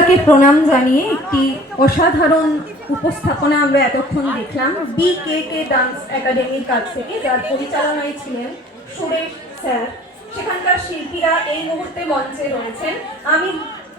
মাতাকে প্রণাম জানিয়ে একটি অসাধারণ উপস্থাপনা আমরা এতক্ষণ দেখলাম। বি কে কে ডান্স একাডেমির কাছ থেকে, যার পরিচালনায় ছিলেন সুরেশ স্যার। সেখানকার শিল্পীরা এই মুহূর্তে মঞ্চে রয়েছেন। আমি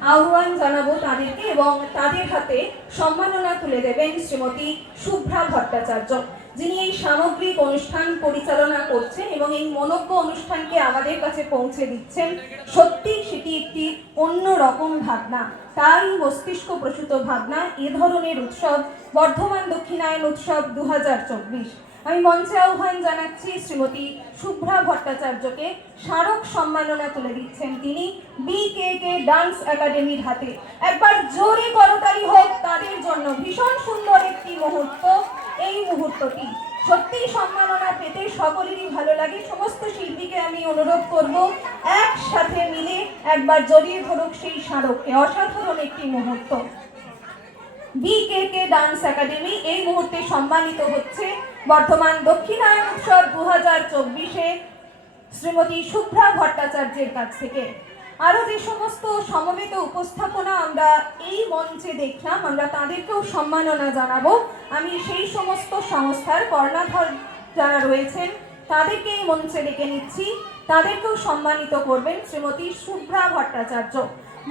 আহ্বান জানাব তাদেরকে এবং তাদের হাতে সম্মাননা তুলে দেবেন শ্রীমতী শুভ্রা ভট্টাচার্য, যিনি এই সামগ্রিক অনুষ্ঠান পরিচালনা করছেন এবং এই মনজ্ঞ অনুষ্ঠানকে আমাদের কাছে পৌঁছে দিচ্ছেন। সত্যি সেটি একটি অন্য রকম ভাবনা, তারই মস্তিষ্ক প্রসূত ভাবনা, এ ধরনের উৎসব, বর্ধমান দক্ষিণায়ন উৎসব দু হাজার চব্বিশ। আমি মঞ্চে আহ্বান জানাচ্ছি শ্রীমতী শুভ্রা ভট্টাচার্যকে। স্মারক সম্মাননা তুলে দিচ্ছেন তিনি বি কে কে ডান্স একাডেমির হাতে। একবার জোরে করতালি হোক তাদের জন্য ভীষণ সুন্দর একটি মুহূর্ত। এই মুহূর্তটি সত্যিই সম্মাননা পেতে সকলেরই ভালো লাগে। সমস্ত শিল্পীকে আমি অনুরোধ করব একসাথে মিলে একবার জড়িয়ে ধরুক সেই স্মারককে। অসাধারণ একটি মুহূর্ত। বিকেকে ডান্স একাডেমি এই মুহূর্তে সম্মানিত হচ্ছে। বর্তমান দক্ষিণায়ন উৎসব দু হাজার চব্বিশে শ্রীমতী শুভ্রা ভট্টাচার্যের কাছ থেকে। আরও যে সমস্ত সমবেত উপস্থাপনা আমরা এই মঞ্চে দেখলাম, আমরা তাদেরকেও সম্মাননা জানাব। আমি সেই সমস্ত সংস্থার কর্ণাধর যারা রয়েছেন, তাদেরকে এই মঞ্চে ডেকে নিচ্ছি। তাদেরকেও সম্মানিত করবেন শ্রীমতী শুভ্রা ভট্টাচার্য।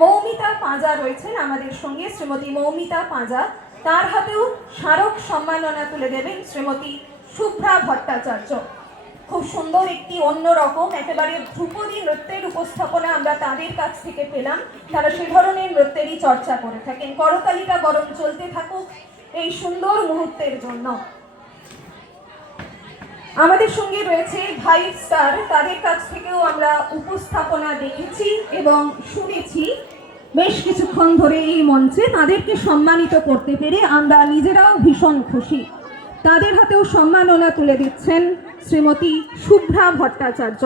মৌমিতা পাঁজা রয়েছেন আমাদের সঙ্গে। শ্রীমতী মৌমিতা পাঁজা, তার হাতেও স্মারক সম্মাননা তুলে দেবেন শ্রীমতী শুভ্রা ভট্টাচার্য। খুব সুন্দর একটি অন্যরকম একেবারে ধ্রুপদী নৃত্যের উপস্থাপনা আমরা তাদের কাছ থেকে পেলাম। তারা সে ধরনের নৃত্যেরই চর্চা করে থাকেন। করতালিকা গরম চলতে থাকুক এই সুন্দর মুহূর্তের জন্য। আমাদের সঙ্গে রয়েছে ভাই স্টার তাদের কাছ থেকেও আমরা উপস্থাপনা দেখেছি এবং শুনেছি। বেশ কিছুক্ষণ ধরে এই মঞ্চে তাদেরকে সম্মানিত করতে পেরে আমরা নিজেরাও ভীষণ খুশি। তাদের হাতেও সম্মাননা তুলে দিচ্ছেন শ্রীমতী শুভ্রা ভট্টাচার্য।